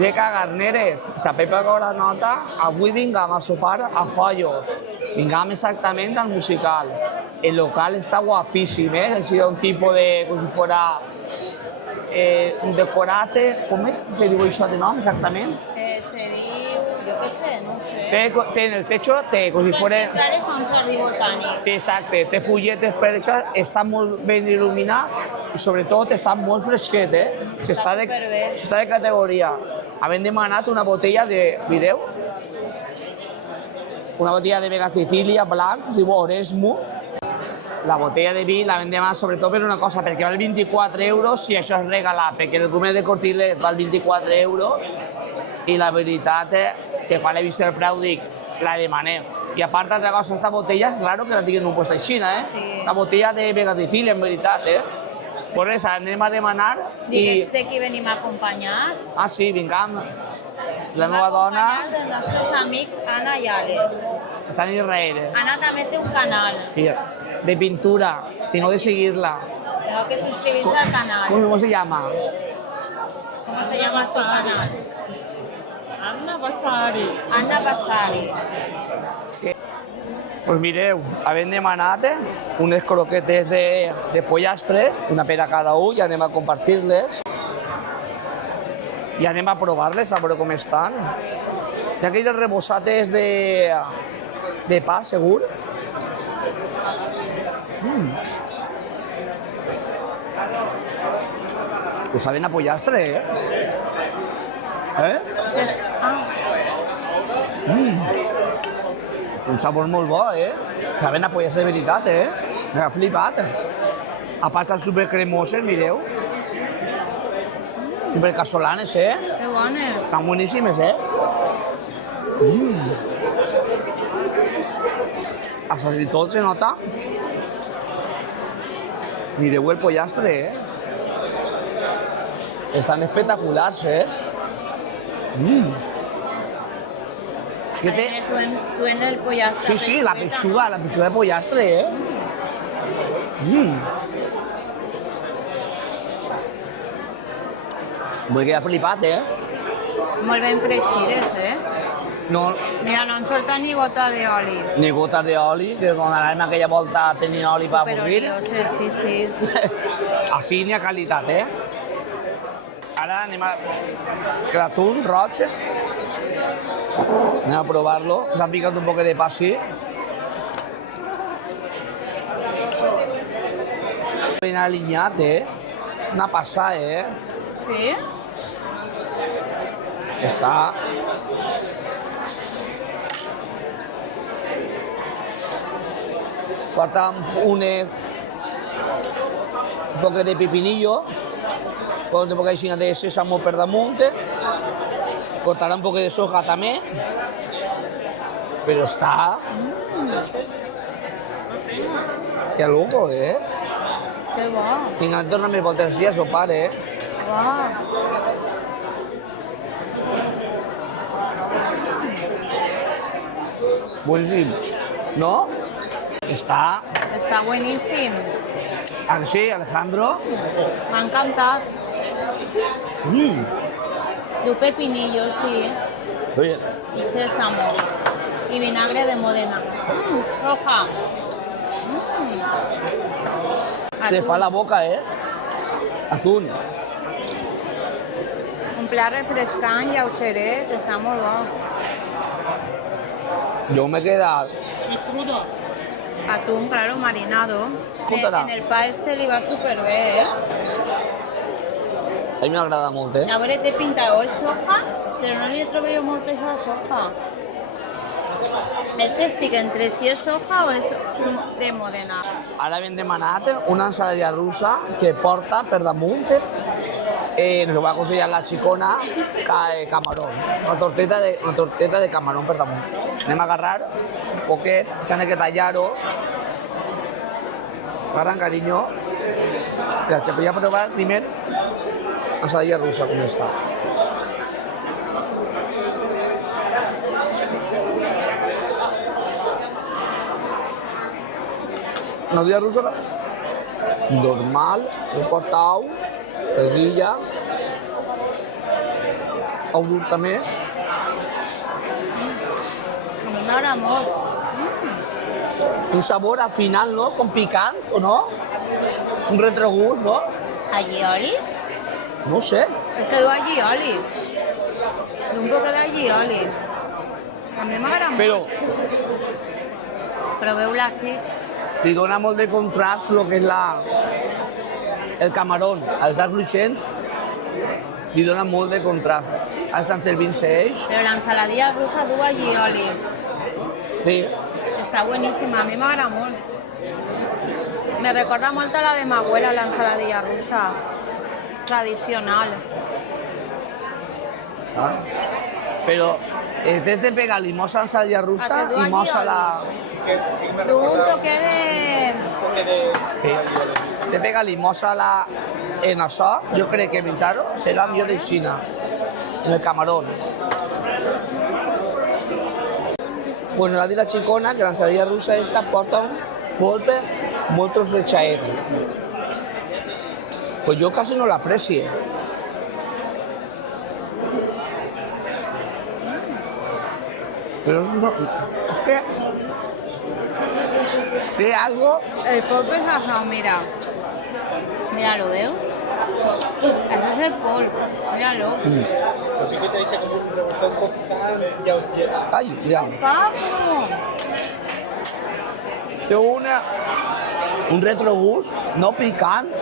De Cagarneres, sapeu per la nota, avui vingam a sopar a Follos. Vingam exactament al musical. El local està guapíssim, així d'un tipus de, com si fuera un decorate, com és que se diu això de nom exactament? Se diu, jo què sé, no ho sé. Té en el techo, té com si fuera... Clares a un jardí botànic. Sí, exacte, té fulletes per això, està molt ben il·luminat i sobretot està molt fresquet, s'està de categoria. Havem demanat una botella de, mireu, una botella de Vega Sicilia blanc, es diu Oresmo. La botella de vi la vam demanar sobretot per una cosa, perquè val 24 euros i això és regalat, perquè el gourmet de Cortilet val 24 euros i la veritat que quan he vist el preu dic, la demanem. I a part d'altra cosa, aquesta botella és raro que la tinguin un puesto a Xina, Sí. La botella de Vega Sicilia, en veritat, Pues res, anem a demanar i... Digues de qui venim acompanyats. Ah, sí, vingam. La meva dona Acompanyats dels nostres amics Anna i Àlex. està en Israel. Anna també té un canal. Sí, de pintura. Tengo de seguirla. Tengo que suscribirse al canal. ¿Cómo se llama? ¿Cómo se llama tu canal? Anna Basari. Anna Basari. Pues mireu, havem demanat unes croquetes de pollastre, una per a cada un, i anem a compartir-les. I anem a provar-les, a veure com estan. Hi ha aquelles rebossates de pa, segur. Pues saben a pollastre, Un sabor molt bo, Saben a pollastre de veritat, M'ha flipat. A part estan supercremoses, mireu. Supercasolanes, Que bones. Estan boníssimes, Hasta si tot se nota. Mireu el pollastre, Estan espectaculars, És que té... Tu en el pollastre. Sí, la pechuga de pollastre, Vull quedar flipat, Molt ben fregides, No, Mira, no han soltat ni gota d'oli. ni gota d'oli, que donarem aquella volta tenint oli per avorrir. Superolioses, sí. Així n'hi ha qualitat, Ara anem a... L'atún roig. Anem a provar-lo. Ens han ficat un poc de pa així. Ben alineat, Una passada, Sí? Està... Porta un poc de pepinillo, un poc de sésamo per damunt, portarà un poc de soja també, però està... Que loco, Que bo. Tinc ganes de tornar més voltes així a sopar, Wow. Boníssim, no? Està... Està bueníssim. Ah, sí, Alejandro? M'ha encantat. Du pepinillo, sí. Oye, Y sésamo. Y vinagre de Modena. Roja. se fa la boca, Atún. Un plat refrescant, lleugeret, està molt bo. Jo m'he quedat... Y crudo. Atún, claro, marinado. Puta-la. En el pa este li va superbé, A mi m'agrada molt, A veure, té pinta o és soja, però no li trobo jo molt això de soja. És que estic entre si és soja o és de Modena. Ara hem demanat una ensaladilla russa que porta per damunt ens ho va aconsellar la xicona camarón, una torteta de camarón per damunt. Anem a agarrar un poquet, s'han de tallar-ho. Agarran, cariño. La voy a probar primer ensaladilla russa, com està. La ensaladilla russa normal, un portau, peguilla, un dur també. A mi m'agrada molt. Un sabor al final, no? Com picant, o no? Un retrogust, no? ¿Allioli? No sé. Es que diu allioli. Un poco de allioli. A mi m'agrada molt. Però Proveu-la, xics. li dona molt de contrast el que és el camarón. Al estar cruixent, li dona molt de contrast. Ara estan servint-se ells. Però l'ensaladilla russa du allioli. Sí. Está buenísima, a mi m'agrada molt. Me recorda molt a la de mi abuela, la ensaladilla rusa. Tradicional. Ah. Però tens de pegar limós a l'ensaladilla russa du i mos a la... Du un toque de... Sí. Te pega limós a la... En això, jo crec que menjar-ho serà millor de Xina, en el camarón. Pues nos ha dit la xicona que l'ensaladilla russa esta porta un polpe molt trossechaet. Pues yo casi no la aprecio. Pero es que té algo... El polp és això, mira. Mira, ¿lo veu? Això és el polp, míralo. Así que te dice como un rebozado un poco ya. Ai, cuidado. Papo! Té un retrogust, no picant,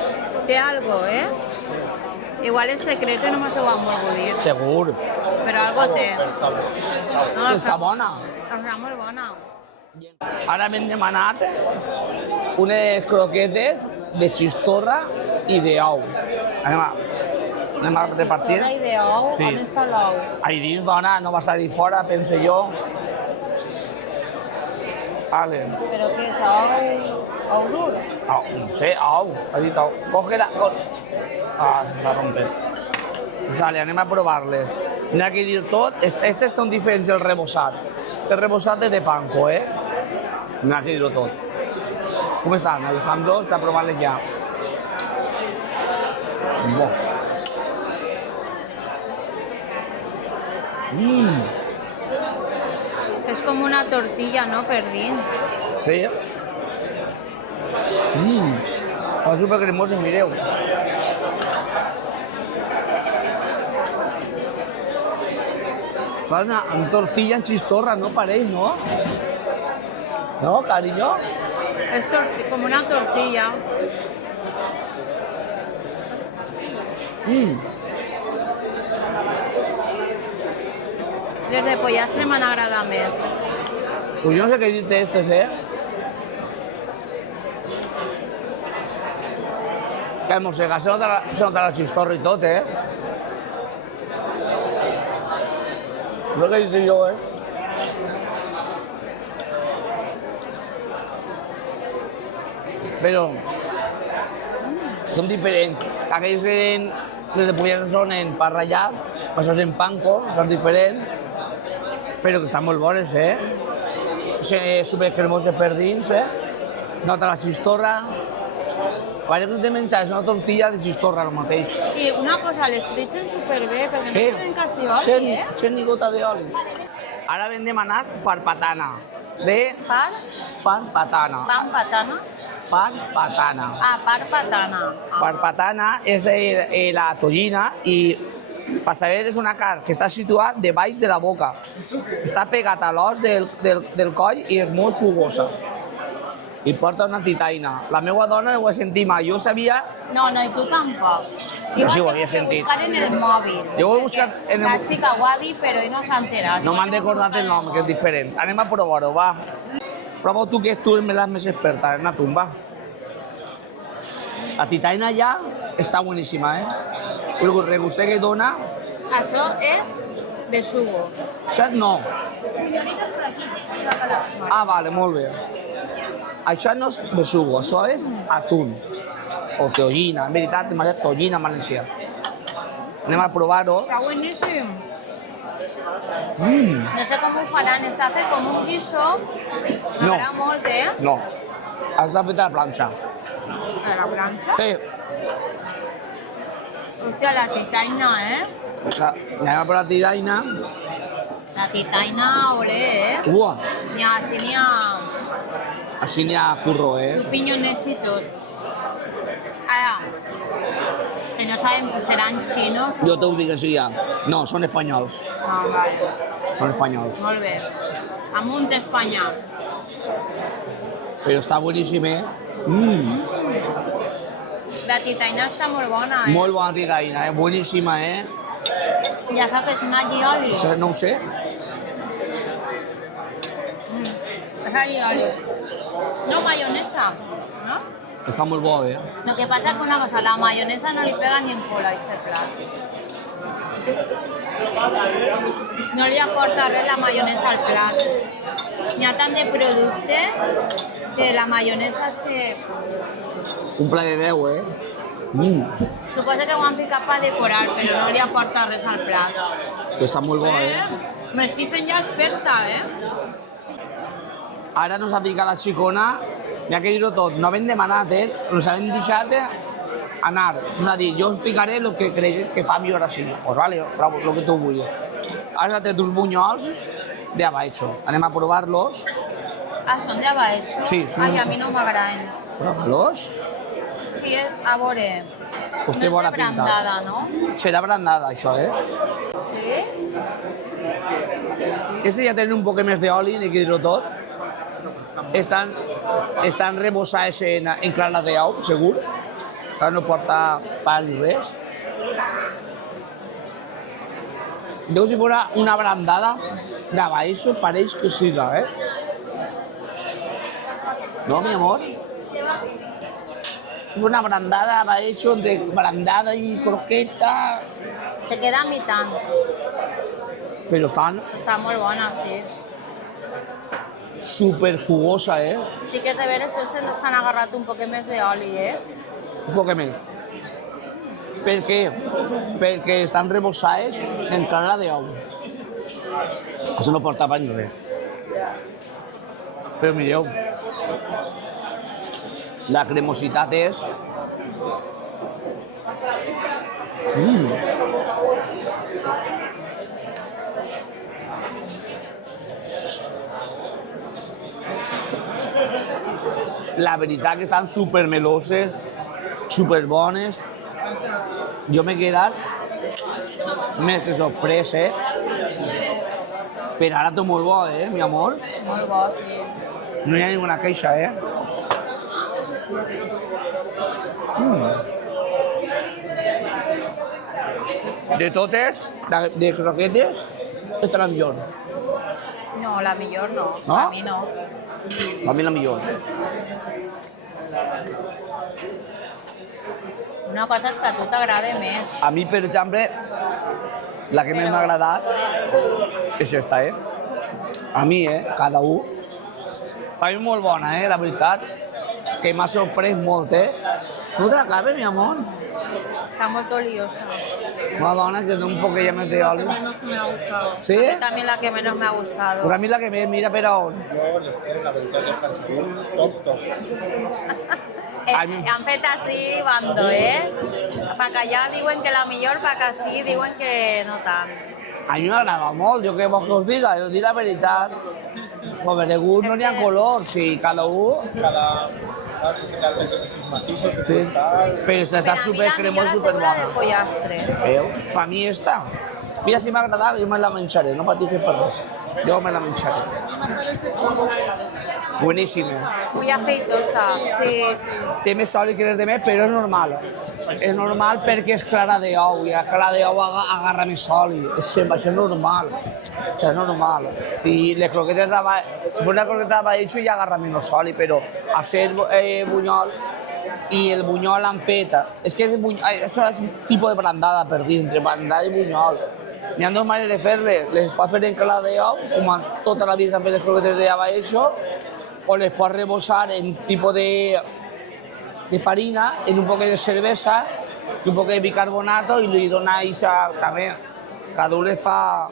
Té algo, ¿eh? Igual és secret i no m'ho han volgut dir, segur. però algo té. No, Està bona. Està molt bona. Ara m'hem demanat unes croquetes de xistorra i d'ou. Anem a repartir. Xistorra i d'ou, Sí. on està l'ou? Ahí dins, dona, no va estar ahí fora, pense jo. Vale. Però què és, ou dur? Au, no sé, au, ha dit au. Cógela. Ah, se va a romper. Vale, anem a provar-les. N'hi ha que dir tot. Estes són diferents del rebosat. Este rebosat és de panko, eh? N'hi ha que dir-ho tot. Com estan, Alejandro? Està provant-les ja. Bo. És com una tortilla, no?, per dins. Sí. Va supercremós, mireu. Fa una tortilla en xistorra, no pareix, no? No, cariño? És com una tortilla. Les de pollastre m'han agradat més. Pues yo no sé qué dice estos, ¿eh? Que mossega, se nota la chistorra y todo, ¿eh? No sé qué dice yo, ¿eh? Però són diferents. Aquells eren, les de pollastre són en pa ratllat, això és en panko, són diferents, però que estan molt bones, eh? Supercremoses per dins, eh? Nota la xistorra. Parece que te menges una tortilla de xistorra, el mateix. I una cosa, les fritgen superbé, perquè no tenen quasi oli, eh? Chen ni gota de oli. Ara vam demanar parpatana. De parpatana. Pan patana? Parpatana. Ah, patana. Parpatana és la tonyina i per saber és una carn que està situada debaix de la boca. Està pegat a l'os del coll i és molt jugosa. I porta una titaina. La meva dona ho ha sentit mai. Jo sabia... No, i tu tampoc. Jo sí ho Igual havia tens que sentit. buscar en el mòbil. Jo ho he perquè buscat en el- La xica ho ha dit, però ell no s'ha enterat. No m'han recordat el nom, que és diferent. Anem a provar-ho, va. Prova tu, que tu eres la més experta, en la tumba. La titaina ja està boníssima, eh? El regust que dona... Això és besugo. Això no. Puñolitos por aquí, la palabra. Ah, vale, molt bé. Això no és besugo, això és atún. O teollina, en veritat, m'ha dit teollina en valencià. Anem a provar-ho. Està bueníssim. No sé com ho faran, està fet com un guisó. No. M'agrada molt, eh? No, està fet a la planxa. A la planxa. Sí, Hòstia, la titaina, eh? anem a per la tiraina. La titaina, olé, eh? Uah, N'hi ha, sí, n'hi ha així n'hi ha curro, pinyonets i tot. Ara, que no sabem si seran xinos o... Jo t'ho dic que sí, ja. No, són espanyols. Ah, vale. Són espanyols. Molt bé. Amunt Espanya. Però està boníssim, La titaina està molt bona, eh? Molt bona tiraina, boníssima, Ja saps que és un allioli. No ho sé. És allioli. No mayonesa, ¿no? Està molt bo, Lo que pasa es que una cosa, la mayonesa no le pega ni en cola a este plato. No li aporta res la mayonesa al plat. N'hi ha tant de producte que la mayonesa és que... Un pla de 10, Suposo que ho han ficat per decorar, però no li aporta res al plat. Però està molt bo, M'estic fent ja experta, Ara nos ha ficat la xicona, ja que dir-ho tot, no hem demanat, nos hem deixat anar. No ha dit, jo us ficaré el que crec que fa millor així. Pues vale, bravo, lo que tu vulguis. Ara té dos bunyols de abaixo. Anem a provar-los. Ah, són de abaixo? Sí, són- Ai, a mi no m'agraden. Prova-los. Sí, a veure... Pues té no és bona de pinta. brandada, no? Serà brandada, això, Sí? Este ja tenen un poc més d'oli, de que dir-ho tot. Estan rebossats en clara d'ou, segur. Ara no porta pa ni res. Veu si fos una brandada de baixo, pareix que siga, No, mi amor? Es una brandada de baixo, entre brandada y croqueta. Se queda a mitad. Però estan Està molt bona, sí. super jugosa, Sí que és de veres que s'han agarrat un poc més d'oli, Un poc més. Per què? Perquè estan rebossades en clara d'ou. Això no porta pa ni res. Però mireu, la cremositat és... La veritat que estan supermeloses, superbones. Jo m'he quedat més que sorprès, Però ara tot molt bo, mi amor? Molt bo, sí. No hi ha ninguna queixa, De totes, de croquetes, esta és la millor. No, la millor no. No? A mi no. A mi la millor. Una cosa és que a tu t'agrada més. A mi, per exemple, la que més m'ha agradat és esta, A mi, cada un. Per mi molt bona, la veritat, que m'ha sorprès molt, No te la acabes, mi amor? Está muy oliosa. Una dona que té un poquillo més d'oli. Menos me ha gustado. Sí? También la que menos me ha gustado. Pues a mí la que me mira per on. Jo les tinc, la veritat, del Hansabull, top. Han fet así, bando, Para que allá diuen que la millor, para que así diuen que no tant. A mi m'agrada molt, jo què vols que us diga? Jo dic la veritat. Sobre de gust no n'hi ha color, sí, cada un. Cada plat té sus matisos, de Sí, tal. però està super cremós, super la de bona. pollastre. Veu? Per mi esta. Mira, si m'agradava, jo me la menjaré, no pateixis per res. Jo me la menjaré. Bueníssima. Muy aceitosa, sí. Té més oli que les demés, però és normal. És normal perquè és clara d'ou i la clara d'ou agarra més oli. Això és normal. Això és normal. I les croquetes de baix, si fos una croqueta de baix ja agarra menys oli, però a ser bunyol i el bunyol han fet... És que això és un tipus de brandada per dir, entre brandada i bunyol. N'hi ha dues maneres de fer-les. Les pots fer en clara d'ou, com tota la vida s'han fet les croquetes de baix, o les pots rebossar en tipus de farina, en un poc de cervesa, un poc de bicarbonato i li dona això també. Cada un les fa,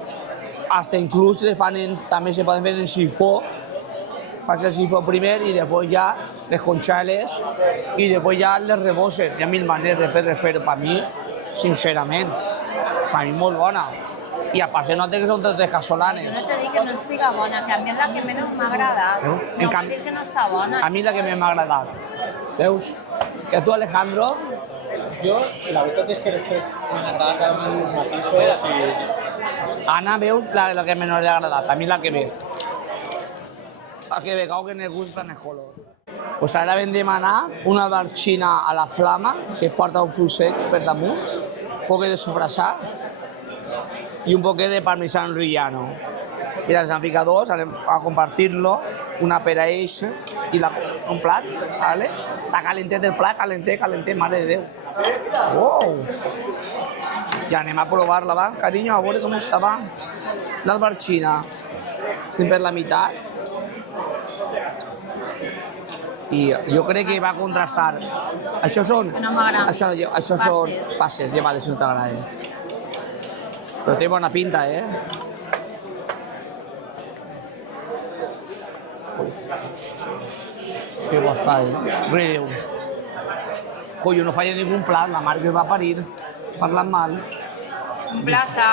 hasta inclús les fan també se poden fer en sifó, fas el sifó primer i després ja les congeles i després ja les reboses. Hi ha mil maneres de fer-les, però per mi, sincerament, per mi molt bona. I a part se nota que són totes Yo casolanes. no te digo que no estiga bona, que a mí es la que menos me agrada. Veus? No En vol canvi- dir que no està bona. A mi la que més m'ha agradat. Veus? Que tu, Alejandro, Jo, la veritat és que les tres m'han agradat cada un els matisos i... Ana, veus la que menys li ha agradat. A mi la que ve. La que ve, cau que ne gusten els colors. Pues ara vam demanar una albarxina a la flama que porta un fruit secs per damunt, un poc de sofrassà i un poc de parmesano rillano. I les han ficat dos, anem a compartir-lo, una per a ells i un plat, Àlex. Està calentet el plat, calentet, mare de Déu. Wow! I anem a provar-la, va, carinyo, a veure com està, va. L'albarxina. Estem per la meitat. I jo crec que va contrastar. Això són... Que no m'agrada. Això són Passes. passes, ja vale, si no t'agrada. Però té bona pinta, eh? Que bo està, eh? Redeu. Coño, no falla ningún plat, la mare que es va parir. Parlant mal. Un plaça,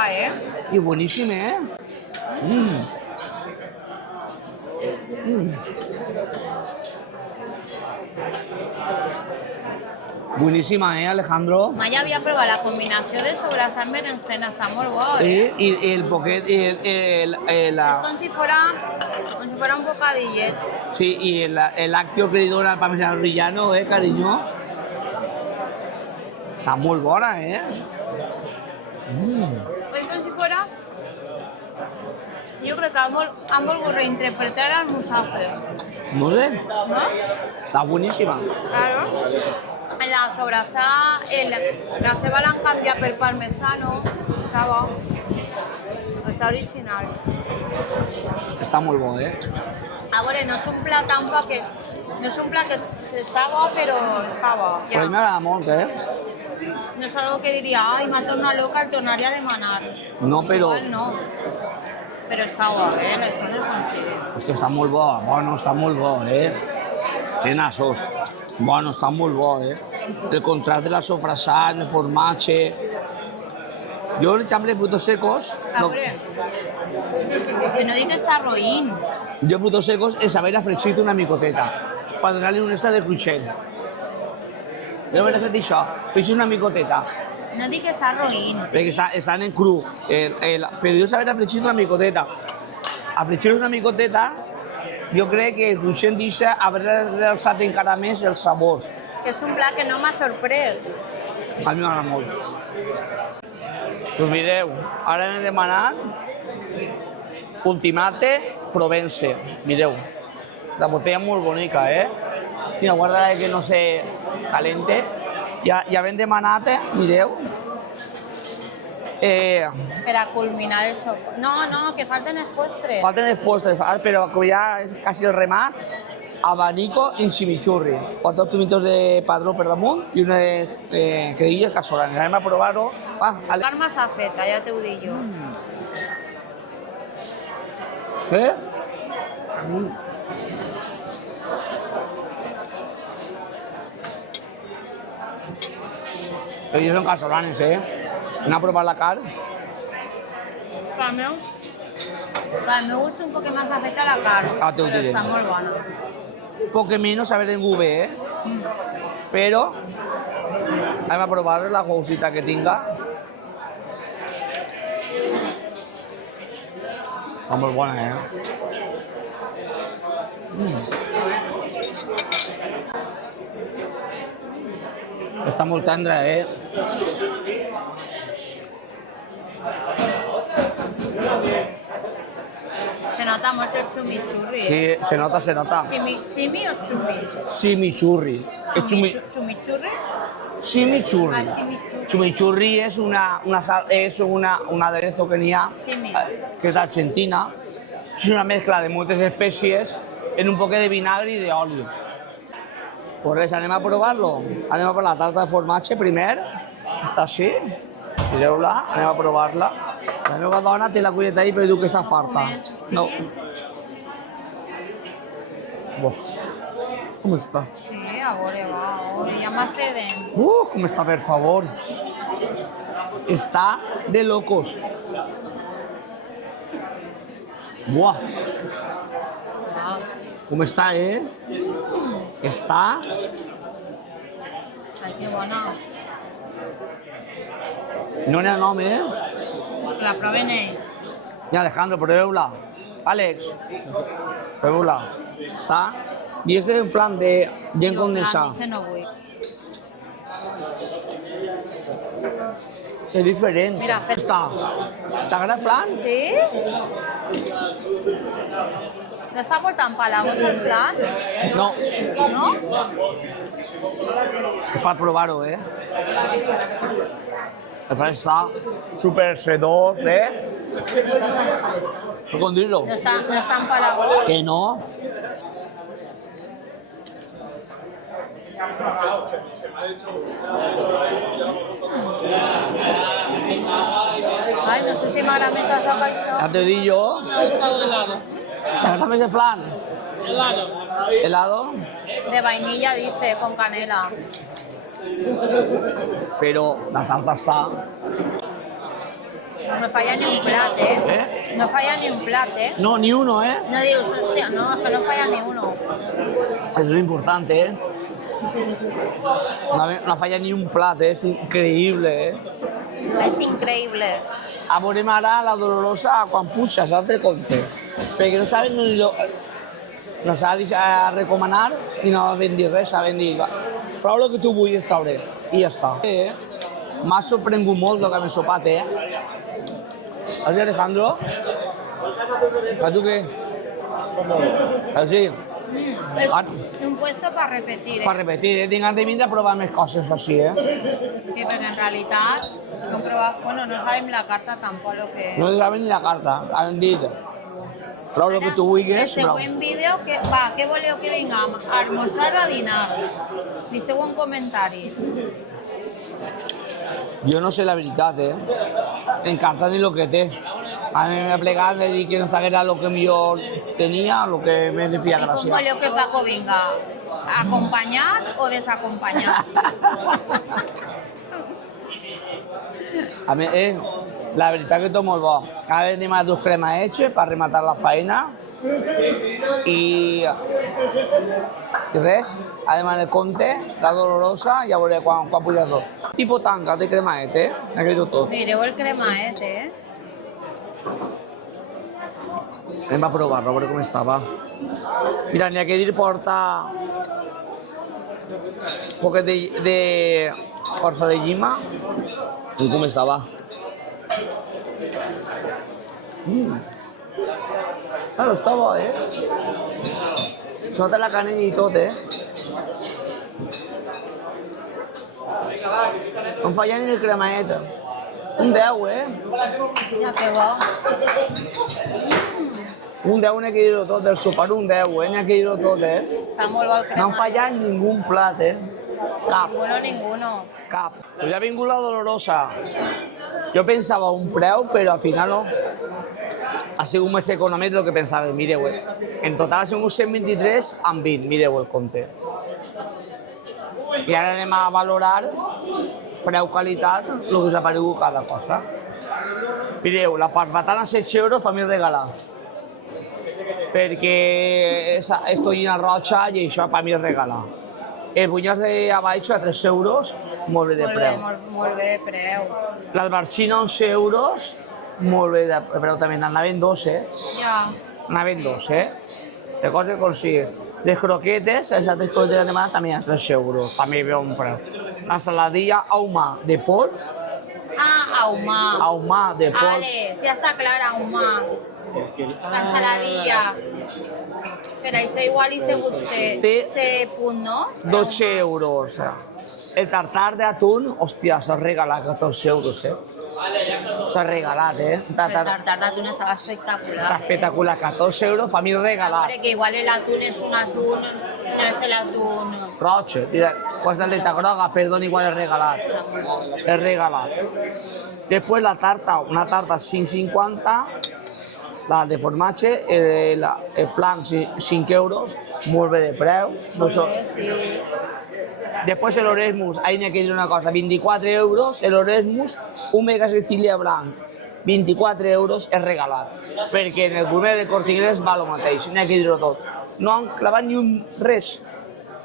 I boníssim, eh? Boníssima, eh, Alejandro? Mai havia provat la combinació de sobrassà amb berenjena, està molt bo, eh? Y el poquet, És com si fuera un bocadillet. sí, y el lácteo que li dona el parmesano rillano, cariño? Està molt bona, eh? És com si fuera... Jo crec que han volgut reinterpretar el musafe, No sé, no? està boníssima. Claro. La sobrassà, la ceba l'han canviat per parmesano, està bo. Està original. Està molt bo, eh? A veure, no és un plat tampoc que... No és un plat que està bo, però està bo. Però a mi m'agrada molt, eh? No és algo que diria, ai, m'ha tornat loca, el tornaria a demanar. No, però... Igual no. Però està bo, les coses consiguen. Hòstia, està molt bo, bueno, està molt bo, eh? Té nassos. Bueno, està molt bo, eh? El contrast de la sofrassà, el formatge... Jo, per exemple, frutos secos... A veure, que no dic que està roïn. Jo, frutos secos, es haber afregit una micoteta per donar-li un extra de cruixent. Jo haver fet això, afregir una micoteta, No dic que està roïn. perquè estan en cru. Però jo saber afregir una micoteta. Afregir una micoteta, jo crec que el cruixent deixa haver realçat encara més els sabors. Que és un plat que no m'ha sorprès. A mi m'agrada molt. Pues mireu, ara hem demanat Ultimate Provence. Mireu, la botella molt bonica, eh? Mira, guarda que no se calente. Ja hem demanat, mireu. Per a culminar el soc. No, que falten els postres. Falten els postres, però com ja és quasi el remat, abanico en chimichurri. Porta dos pimientos de padró per damunt i unes creïlles casolanes. Anem a provar-ho. Va, Ale. Carme s'ha feta, ja t'ho dic jo. Eh? Ellos son casolanes, ¿eh? Anem a provar la carn. Per al meu gusta un poc més afecta la carn, Ah, t'ho però diré. està molt bona. Un poco menos a ver en V, ¿eh? Pero anem a provar la jugosidad que tenga. Está muy buena, ¿eh? Está muy tendra, ¿eh? Se nota molt el chimichurri. Sí, se nota, se nota. Chimi o chumi? Chimichurri. ¿Qué Chimichurri? Chimichurri. Ah, chimichurri. Chimichurri es un aderezo que n'hi ha, Chimi. que es de Argentina. Es una mezcla de muchas especies en un poco de vinagre y de óleo. Pues res, anem a provar-lo. Anem a provar la tarta de formatge primer. Està així. Mireu-la, anem a provar-la. La meva dona té la culleta ahí però diu que està farta. No. Buah. Com està? Sí, a veure, va. Ui, ja m'acceden. Com està, per favor. Està de locos. Buah. Wow. Com està, Està... Ai, que bona. No n'hi ha nom, Que la proven ells. I Alejandro, proveu-la. Àlex, proveu-la. Està... I és en plan de gent condensada. Ese no vull. És diferent. Mira, Està. T'agrada el flan? Sí? No està molt empalagós el flan? No. No? És per provar-ho, El flan està super sedós, No com dir-ho? No està empalagós? Que no. Ai, no sé si m'agrada més això que això. Ja te dic jo. Me ha gustado el helado. ¿T'agrada més el flan? Helado. Helado? De vainilla, dice, con canela. Però la tarta està... No me falla ni un plat, No falla ni un plat, No, ni uno, No dius, hòstia, no, és que no falla ni uno. Eso es important, No falla ni un plat, és increïble, És increïble. A veurem ara la dolorosa quan puja, l'altre compte. Perquè no saben ni lo... No s'ha de recomanar i no van dir res, saben dir... Prou el que tu vulguis treure i ja està. M'ha sorprengut molt el que m'he sopat, ¿Así, Alejandro? ¿A tú qué? ¿Así? És un puesto per repetir, Per repetir, tinc ganes de vindre a provar més coses així, Que perquè en realitat no hem provat, bueno, no sabem la carta tampoc lo que... No saben ni la carta, han dit. Prou el que tu El vulguis, però... següent vídeo, què voleu que vinguem? A almorzar o a dinar? Deixeu un comentari. Jo no sé la veritat, M'encanta ni lo que té. A mi m'ha plegat de dir que no sabia lo que millor tenia, lo que més li feia I com gràcia. voleu que Paco vinga? Acompanyat o desacompanyat? A mi, la veritat que tot molt bo. Ara venim a dos crema hecha per rematar la feina. I res, además del conte, la dolorosa, ja veuré quan puja tot. Tipo tanga de cremaet, aquello tot. Mireu el cremaet, Anem a provar-lo, a veure com estava. Mira, n'hi ha que dir porta un poquet de corza de llima. I com estava. Claro, està bo, Sota la canella i tot, No em falla ni el cremaet. Un 10, Ja que bo. Un 10 n'hi ha que dir-ho tot, del sopar un 10, n'hi ha que dir-ho tot, Està molt bo el No em cremaet. falla ningú plat, Cap. Ninguno. Cap. Però ja ha vingut la dolorosa. Jo pensava un preu, però al final no. Ha sigut més econòmic del que pensava. Mireu, En total ha sigut 123 amb 20. Mireu el compte. I ara anem a valorar preu-qualitat, el que us ha paregut cada cosa. Mireu, la barbatana 7 euros per mi regalar. Perquè és tonyina roja i això per mi regalar. El bunyàs de abaixo a 3 euros, molt bé de preu. Molt bé de preu. L'albarxina 11 euros, molt bé de preu també. N'anaven dos, Ja. N'anaven dos, De coses com sí. Les croquetes, les altres croquetes de demà també a 3 euros, també ve un preu. La saladilla ahumà de porc, Ahumar. ahumà de porc, Vale, ja està clar, ahumar. La ensaladilla. Per això igual hi se vostè. Té- Se punt, no? 12 euros. El tartar d'atún, hòstia, s'ha regalat 14 euros, S'ha regalat, El tartar d'atún estava espectacular. Està espectacular, 14 euros, per mi regalat. Perquè igual el atún és un atún, no és el atún... Roig, pues de aleta groga, perdón, igual es regalat. Es regalat. Después la tarta, una tarta 5,50 La de formatge, el flanc 5 euros, molt bé de preu. No so... Sí. Després l'Oresmus, ahí n'hi ha que dir una cosa, 24 euros, l'Oresmus, un mega Sicilia blanc, 24 euros és regalat, perquè en el gourmet de Corte Inglés va el mateix, n'hi ha que dir-ho tot. No han clavat ni un res.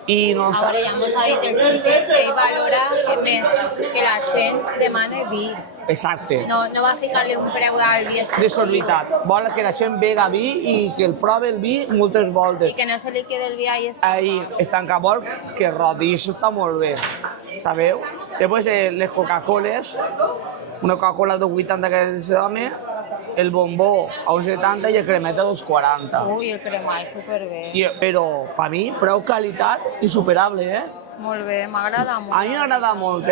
I no A veure, ja mos ha dit el xiquet que ell valora que més que la gent demana vi. Exacte. No va ficar-li un preu al vi Desorbitat. Vol que la gent bega vi i que el prove el vi moltes voltes. I que no se li quede el vi ahí Ahí estanca, vol que rodi, i això està molt bé, sabeu? Després les Coca-Coles, una Coca-Cola de 80 que se dona, el bombó a 1,70 i el cremet a 2,40. Ui, el cremall, superbé. Però, per mi, preu qualitat insuperable, eh? Molt bé, m'agrada molt. A mi m'agrada molt,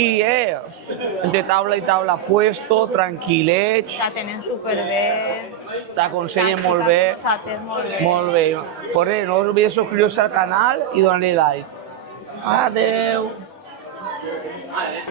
I és entre taula i taula puesto, tranquil·lets, La tenen superbé. t'aconsellen molt bé. Nosaltres, molt bé. Molt bé. Per res, no us oblideu subscriure-se al canal i donar-li like. Adeu.